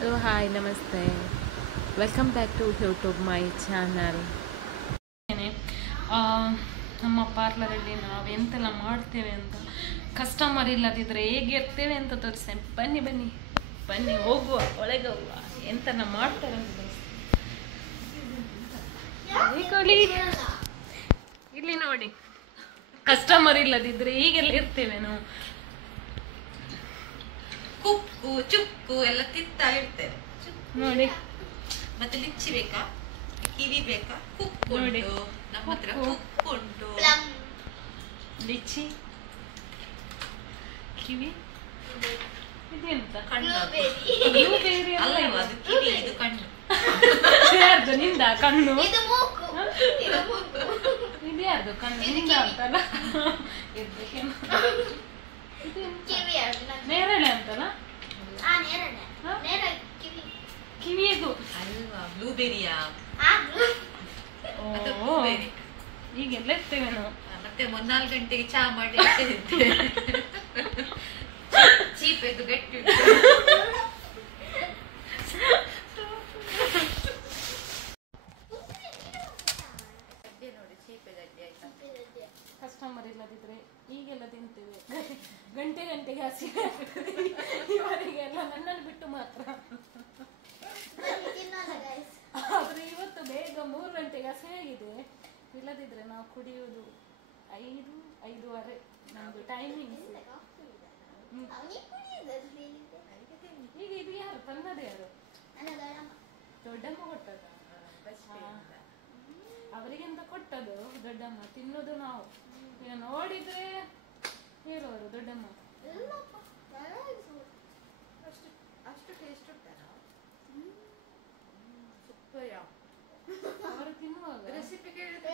Hello hi ನಮಸ್ತೆ, welcome back to YouTube my channel. ನಮ್ಮ ಪಾರ್ಲರಲ್ಲಿ ನಾವು ಎಂತೆಲ್ಲ ಮಾಡ್ತೇವೆ ಅಂತ, ಕಸ್ಟಮರ್ ಇಲ್ಲದಿದ್ದರೆ ಹೇಗೆ ಇರ್ತೇವೆ ಅಂತ ತೋರಿಸ್ತೇನೆ. ಬನ್ನಿ ಬನ್ನಿ ಬನ್ನಿ, ಹೋಗುವ, ಒಳಗೆ ಹೋಗುವ, ಎಂತೆಲ್ಲ ಮಾಡ್ತಾರೆ ಅಂತ ತೋರಿಸ್ತೇನೆ. ಇಲ್ಲಿ ನೋಡಿ, ಕಸ್ಟಮರ್ ಇಲ್ಲದಿದ್ದರೆ ಹೀಗೆಲ್ಲ ಇರ್ತೇವೆ ನಾವು. ಕುಕ್ಕು ಚುಕ್ಕು ಎಲ್ಲ ತಿಂತಾ ಇರ್ತೇವೆ ನೋಡಿ. ಮತ್ತೆ ಲಿಚ್ಚಿ ಬೇಕಾ, ಕಿವಿ ಬೇಕಾ? ಕುಕ್ಕು ನೋಡಿ, ಉಂಟು ನಮ್ಮ ಹತ್ರ, ಕುಕ್ಕು ಉಂಟು, ಲಿಚ್ಚಿ, ಕಿವಿ, ಇದೆಂತ ಕಣ್ಣು. ಬ್ಲೂಬೇರಿ ಅಲ್ಲವಾ ಅದು ಕಿವಿ, ಇದು ಕಣ್ಣು. ಯಾರ್ದು? ನಿಂದ ಕಣ್ಣು? ಇದು ಮೂಗು. ಇದು ಯಾರ್ದು ಕಣ್ಣು? ನಿಂದ ಅಂತಲ್ಲ, ಇರ್ಬೇಕೇನು. ಕಿವಿ ಅದು ನೇರಳೆ ಅಂತಲ್ಲ, ನೇರಳೆ ಕಿವಿ. ಕಿವಿ ಇದು ಅಲ್ವಾ ಬ್ಲೂಬೆರಿಯಾ? ಓ, ಬ್ಲೂಬೆರಿ. ಈಗೆಲ್ಲ ಇರ್ತೇವೆ ನಾವು. ಮತ್ತೆ 4 ಗಂಟೆಗೆ ಚಾ ಮಾಡಿ ಇರ್ತೇವೆ. ಚೀಪೆದು ಗಟ್ಟಿ ಉಂಟು. ನೋಡಿ ಚೀಪೆ ಗಡ್ಡೆ ಆಯ್ತಾ. ಕಸ್ಟಮರ್ ಇಲ್ಲದಿದ್ರೆ ಈಗೆಲ್ಲ ತಿಂತೇವೆ. ಗಂಟೆಗೆ ಹಸಿ ಇವರಿಗೆಲ್ಲ ನನ್ನನ್ನು ಬಿಟ್ಟು ಮಾತ್ರ. ಆದ್ರೆ ಇವತ್ತು ಬೇಗ 3 ಗಂಟೆಗೆ ಹಸಿ ಆಗಿದೆ. ಇಲ್ಲದಿದ್ರೆ ನಾವು ಕುಡಿಯುವುದು 5-5:30 ನಮ್ದು ಟೈಮಿಂಗ್ಸ್. ಈಗ ಇದು ಯಾರು ತಂದದ? ಯಾರು? ದೊಡ್ಡಮ್ಮ ಕೊಟ್ಟದ. ಅವರಿಗೆಂತ ಕೊಟ್ಟದು ದೊಡ್ಡಮ್ಮ, ತಿನ್ನೋದು ನಾವು. ಈಗ ನೋಡಿದ್ರೆ ಹೇಳುವರು ದೊಡ್ಡಮ್ಮ. ಅಷ್ಟು ಟೇಸ್ಟ್ ಉಂಟಾ? ಸೂಪರ್. ಅವರು ತಿನ್ನುವಾಗ ರೆಸಿಪಿ ಕೇಳಿದ್ರೆ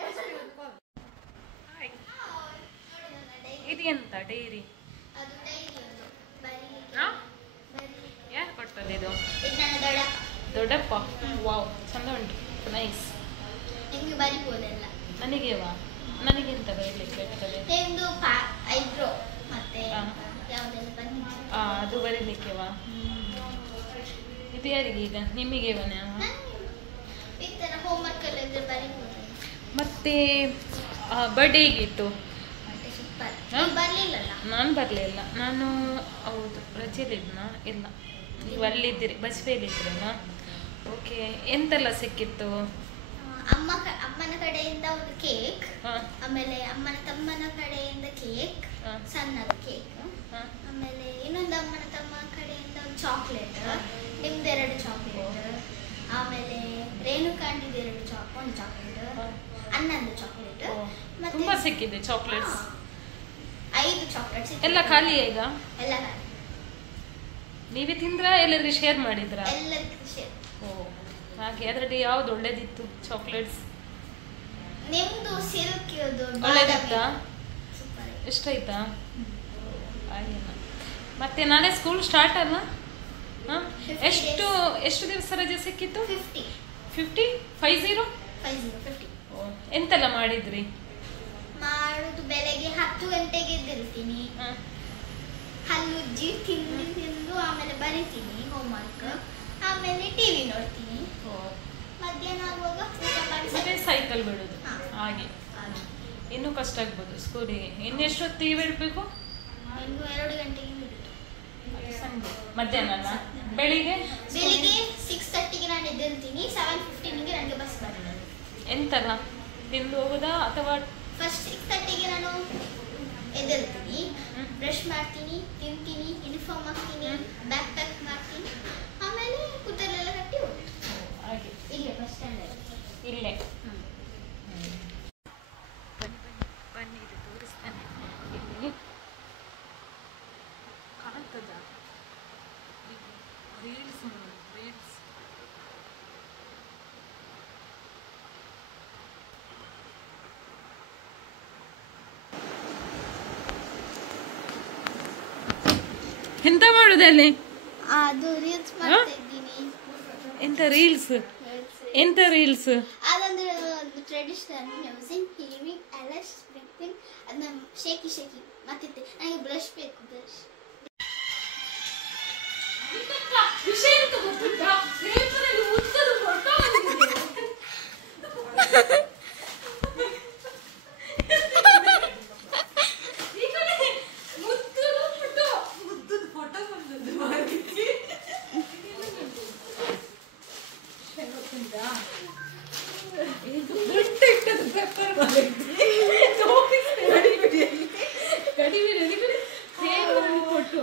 ಇದು ಎಂತ ಡೈರಿ? ಯಾರು ಕೊಟ್ಟದ್ದು ಇದು? ದೊಡ್ಡಪ್ಪ. ವಾವ್, ಚಂದ ಉಂಟು, ನೈಸ್. ನನಗೆವಾ? ನನಗೆಂತ ಬರೀಲಿಕ್ಕೆ ಇರ್ತದೆ? ಅದು ಬರೀಲಿಕ್ಕೆವಾ? ಇದು ಯಾರಿಗೆ ಈಗ? ನಿಮಗೆವಾ? ಮತ್ತೆ ಬರ್ಡೇ ಹೇಗಿತ್ತು? ನಾನು ಬರಲಿಲ್ಲ. ನಾನು ಹೌದು ರಜೆಯಲ್ಲಿದ್ನ? ಇಲ್ಲ, ನೀವು ಅಲ್ಲಿದ್ದೀರಿ, ಬಸ್ವೇಲಿದ್ದೀರಲ್ಲ. ಓಕೆ, ಎಂತೆಲ್ಲ ಸಿಕ್ಕಿತ್ತು? ಅಮ್ಮನ ಕಡೆಯಿಂದ ಒಂದು ಕೇಕ್, ಆಮೇಲೆ ಅಮ್ಮನ ತಮ್ಮನ ಕಡೆಯಿಂದ ಕೇಕ್, ಸಣ್ಣದು ಕೇಕ್, ಆಮೇಲೆ ಇನ್ನೊಂದು ಅಮ್ಮನ ತಮ್ಮ ಕಡೆಯಿಂದ ಒಂದು ಚಾಕ್ಲೇಟ್, ನಿಮ್ದು 2 ಚಾಕ್ಲೇಟ್, ಆಮೇಲೆ ರೇಣುಕಾಂಡಿದ ಒಂದು ಚಾಕ್ಲೇಟ್, ಅನ್ನಂದು ಚಾಕ್ಲೇಟ್, ತುಂಬಾ ಸಿಕ್ಕಿದೆ ಚಾಕ್ಲೇಟ್ಸ್. 5 ಚಾಕ್ಲೇಟ್ಸ್ ಎಲ್ಲ ಖಾಲಿ ಈಗ? ಎಲ್ಲ ಖಾಲಿ. ನೀವೇ ತಿಂದ್ರಾ ಎಲ್ಲರಿಗೆ ಶೇರ್ ಮಾಡಿದ್ರಾ? ಎಲ್ಲರಿಗೂ ಶೇರ್. ಓ ಹಾಗೆ. ಅದರಲ್ಲಿ ಯಾವ್ದು ಒಳ್ಳೇದಿತ್ತು ಚಾಕ್ಲೇಟ್ಸ್? ನಿಮ್ದು ಸಿಲ್ಕ್ ಒಳ್ಳೇದಿತ್ತಾ? ಎಷ್ಟಾಯ್ತಾ? ಹಾಗೇನ. ಮತ್ತೆ ನಾಳೆ ಸ್ಕೂಲ್ ಸ್ಟಾರ್ಟ್ ಅಲ್ಲ? ಎಷ್ಟು ದಿವಸ ರಜೆ ಸಿಕ್ಕಿತ್ತು? 50. 50. ಓ, ಎಂತೆಲ್ಲ ಮಾಡಿದ್ರಿ? ಮಾಡುದು ಬೆಳಗ್ಗೆ 10 ಗಂಟೆಗೆ ಎದ್ದಿರ್ತೀನಿ, ಹಲ್ಲುಜ್ಜಿ ತಿಂದು ಆಮೇಲೆ ಬರೀತೀನಿ ಹೋಮ್ವರ್ಕ್, ಆಮೇಲೆ ಟಿವಿ ನೋಡ್ತೀನಿ, ಮಧ್ಯಾಹ್ನ ಆಗುವಾಗ ಊಟ ಮಾಡಿ ಸೈಕಲ್ ಬಿಡೋದು. ಹಾಗೆ ಇನ್ನೂ ಕಷ್ಟ ಆಗ್ಬೋದು ಸ್ಕೂಲಿಗೆ. ಇನ್ನೆಷ್ಟೊತ್ತಿಗೆ ಬಿಡಬೇಕು? ಇನ್ನು 2 ಗಂಟೆಗೆ ಬಿಡುದು. ಸಂಜೆ ಮಧ್ಯಾಹ್ನ ಅಲ್ಲ? ಬೆಳಿಗ್ಗೆ 6:30ಗೆ ನಾನು ಎದ್ದಿರ್ತೀನಿ, 7:15ಗೆ ನನಗೆ ಬಸ್ ಬರ್ತದೆ. ಎಂತಲ್ಲ ತಿಂದು ಹೋಗುದಾ ಅಥವಾ? ಫಸ್ಟ್ 6:30ಗೆ ನಾನು ಎದ್ದಿರ್ತೀನಿ, ಬ್ರಷ್ ಮಾಡ್ತೀನಿ, ತಿಂತೀನಿ, ಯೂನಿಫಾರ್ಮ್ ಹಾಕ್ತೀನಿ, ಬ್ಯಾಗ್ ಪ್ಯಾಕ್ ಮಾಡ್ತೀನಿ, ಆಮೇಲೆ ಕೂದಲೆಲ್ಲ ಕಟ್ಟಿ ಹೋಗ್ತೀನಿ. ಹಾಗೆ ಇಲ್ಲೇ ಬಸ್ ಸ್ಟ್ಯಾಂಡ್ ಇಲ್ಲೇ. ಬನ್ನಿ, ಇದು ತೋರಿಸ್ತಾನೆ. ಇಲ್ಲಿ ಕಾಣ್ತದ? ರೀಲ್ಸ್ ನೋಡಿ, ರೀಲ್ಸ್. ಎಂತ ಮಾಡುದಲ್ಲಿ? ಅದು ರೀಲ್ಸ್ ಮಾಡ್ತಾ ಇದ್ದೀನಿ. ಎಂತ ರೀಲ್ಸ್? ಎಂತ ರೀಲ್ಸ್? ಅದಂದ್ರೆ traditional music, hearing, alert, breathing, ಅದನ್ನ ಶೇಕಿ ಮತ್ತೆ ನನಗೆ ಬ್ರಷ್ ಬೇಕು. ಬ್ರಷ್ ವಿಷಯ ಗೊತ್ತುಂಟಾ? ಪೇಪರಲ್ಲಿ ಉದ್ದದ ಫೋಟೋ ಬಂದಿದೆ. ಈ ಕಡೆ ಮುದ್ದದ ಫೋಟೋ ಬಂದದ್ದು ಮಾರ್ಗಿಸಿ. ಗೊತ್ತುಂಟಾ? ಇದು ದೊಡ್ಡ ಇಟ್ಟದ್ದು ಪೇಪರ್ ಬಂದಿದೆ. ಗಡಿಬಿಡಿ ಫೋಟೋ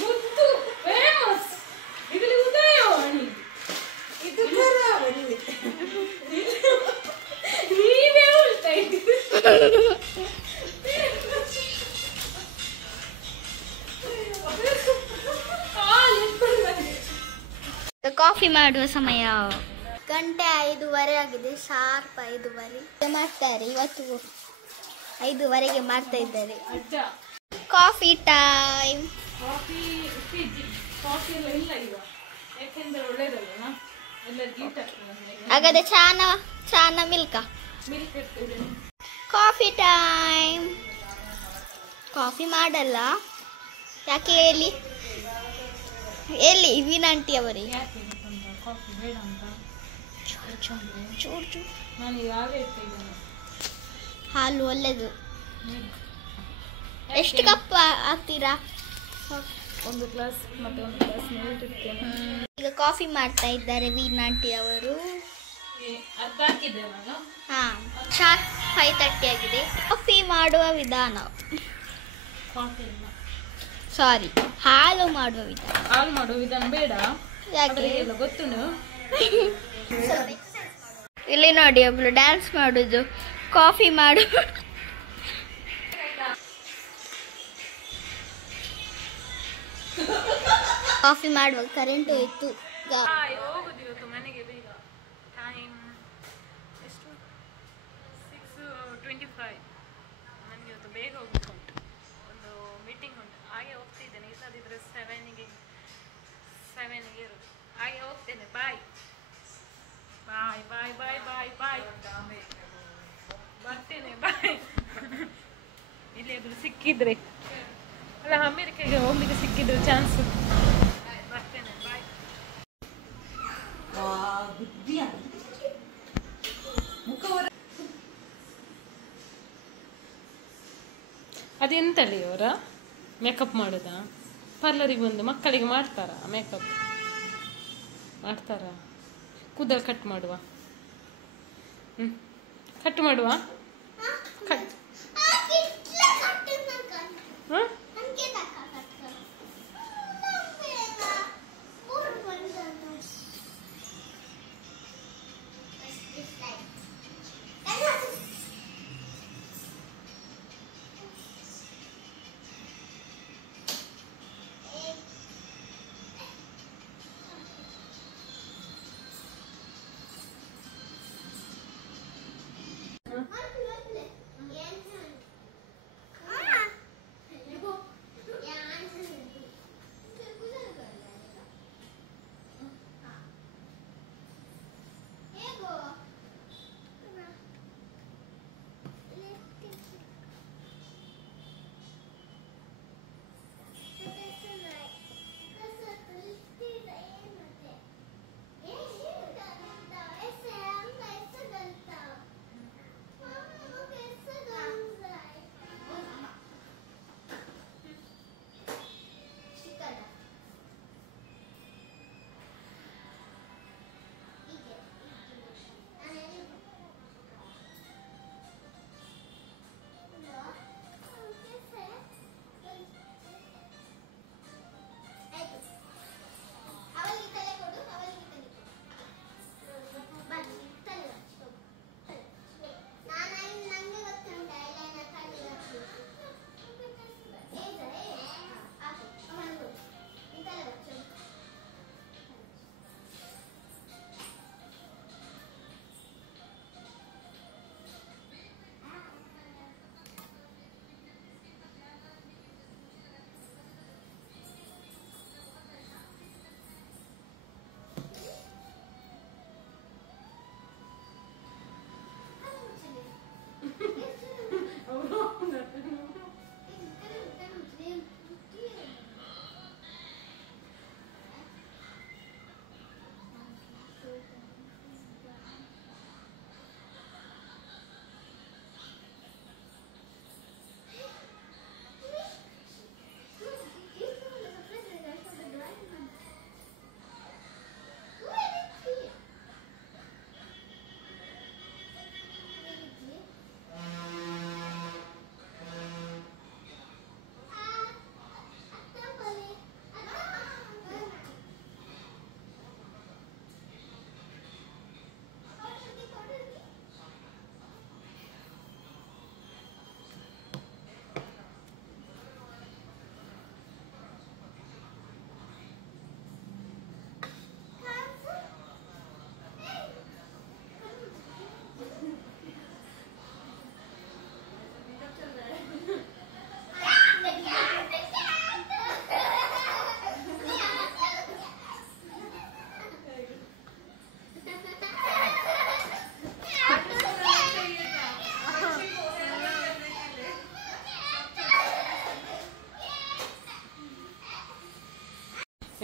ಮುದ್ದು ಫೇಮಸ್ ಇಲ್ಲಿ ಉದಯವಾಣಿ ಇದು ನೀವೇ ಉಳ್ತಾ ಇದ್ದೀರಿ. ಕಾಫಿ ಮಾಡುವ ಸಮಯ ಗಂಟೆ 5:30 ಆಗಿದೆ. ಶಾರ್ಪ್ 5:30 ಮಾಡ್ತಾರೆ. ಇವತ್ತು 5:30ಗೆ ಮಾಡ್ತಾ ಇದ್ದಾರೆ. Coffee time. ಕಾಫಿ ಎಲ್ಲ ಇಲ್ಲ ಈಗ, ಯಾಕೆಂದ್ರೆ ಒಳ್ಳೇದಲ್ಲ ಎಲ್ಲ ಗೀಟ್ ಆಗ್ತದೆ. ಹಾಗಾದ್ರೆ ಚಾನ ಮಿಲ್ಕ್ ಇರ್ತದೆ. Coffee time. ಕಾಫಿ ಮಾಡಲ್ಲ ಯಾಕೆ ಎಲ್ಲಿ ವಿನಾಂಟಿ ಅವರೇ? ಯಾಕೆ ಕಾಫಿ ಬೇಡ ಅಂತ ಚೂರು ನಾನು ಯಾವೇ ಇಟ್ಟಿದ್ದೇನೆ. ಹಾಲು ಒಳ್ಳೇದು. ಎಷ್ಟು ಕಪ್ ಹಾಕ್ತೀರಾ? ಒಂದು ಗ್ಲಾಸ್ ಮತ್ತೆ ಒಂದು ಗ್ಲಾಸ್ ನೀರು ಇಡ್ತೇನೆ. ಈಗ ಕಾಫಿ ಮಾಡ್ತಾ ಇದ್ದಾರೆ ವಿನಾಂಟಿ ಅವರು. ಅರ್ಧ ಹಾಕಿದ್ದೆ ನಾನು. ಶಾರ್ಪ್ 5:30 ಆಗಿದೆ. ಕಾಫಿ ಮಾಡುವ ವಿಧಾನ, ಸಾರಿ ಹಾಲು ಮಾಡುವ ವಿಧಾನ. ಹಾಲು ಮಾಡುವ ವಿಧಾನ ಬೇಡ, ಯಾಕೆ ಎಲ್ಲ ಗೊತ್ತುಂಟು. ಇಲ್ಲಿ ನೋಡಿ ಒಬ್ಳು ಡ್ಯಾನ್ಸ್ ಮಾಡುದು. ಕಾಫಿ ಮಾಡು ಕಾಫಿ ಮಾಡುವಾಗ ಕರೆಂಟ್ ಹೋಯ್ತು. ಹೋಗುದು ಇವತ್ತು ಮನೆಗೆ ಬೇಗ. ಟೈಮ್ ಎಷ್ಟು? 6:25. ನನಗೆ ಇವತ್ತು ಬೇಗ ಹೋಗ್ಬೇಕು ಉಂಟು, ಒಂದು ಮೀಟಿಂಗ್ ಉಂಟು. ಹಾಗೆ ಹೋಗ್ತಿದ್ದೇನೆ. ಇಲ್ಲದಿದ್ರೆ 7ಗೆ ಇರೋದು. ಹಾಗೆ ಹೋಗ್ತೇನೆ. ಬಾಯ್ ಬಾಯ್ ಬಾಯ್ ಬಾಯ್ ಬಾಯ್ ಬಾಯ್. ಬರ್ತೇನೆ. ಬಾಯ್. ಇಲ್ಲಿ ಎದುರು ಸಿಕ್ಕಿದ್ರೆ ಅಲ್ಲ, ಅಮೆರಿಕಾಗೆ ಹೋಗ್ಲಿಕ್ಕೆ ಸಿಕ್ಕಿದ್ರೆ ಚಾನ್ಸ್. ಬರ್ತೇನೆ. ಬಾಯ್. ಅದೆಂತಲ್ಲಿ ಅವರ ಮೇಕಪ್ ಮಾಡೋದಾ? ಪಾರ್ಲರಿಗೆ ಬಂದು ಮಕ್ಕಳಿಗೆ ಮಾಡ್ತಾರಾ ಮೇಕಪ್? ಮಾಡ್ತಾರಾ? ಕೂದಲು ಕಟ್ ಮಾಡುವ. ಕಟ್ ಮಾಡುವ. ಕಟ್ ಹಾಂ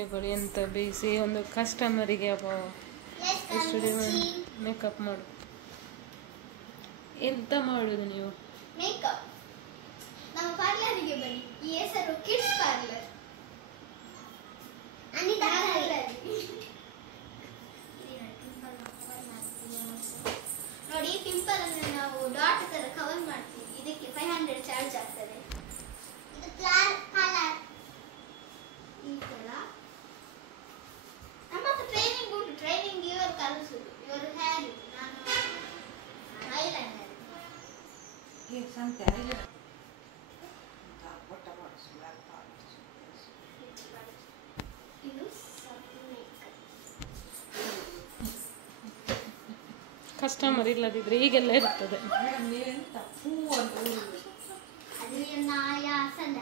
ತಗೊಳ್ಳಿ ಎಂತ ಬೇಯಿಸಿ ಒಂದು ಕಸ್ಟಮರಿಗೆ ಎಷ್ಟು ಮೇಕಪ್ ಮಾಡು. ಎಂತ ಮಾಡುದು ನೀವು? ಮೇಕಪ್ ನಮ್ಮ ಪಾರ್ಲರಿಗೆ ಬನ್ನಿ. ಈ ಹೆಸರು ಕಿಡ್ಸ್ ಪಾರ್ಲರ್. ನೋಡಿ, ಪಿಂಪಲ್ ಅನ್ನು ನಾವು ಡಾಟ್ ತರ ಕವರ್ ಮಾಡ್ತೀವಿ. ಇದಕ್ಕೆ 500 ಚಾರ್ಜ್ ಆಗ್ತದೆ. ಇದು ಕಲರ್ ಈ ತರ. ನಮ್ಮ ಟ್ರೈನಿಂಗ್ ಉಂಟು. ಟ್ರೈನಿಂಗ್ ಇವರು ಕಲಿಸುದು. ಇವರು ಹೇರ್, ನಾನು ಐಲೈನರ್. ಇದು ಕಸ್ಟಮರ್ ಇಲ್ಲದಿದ್ರೆ ಈಗೆಲ್ಲ ಇರ್ತದೆ. ಅದು ನಾಯ ಸಂದ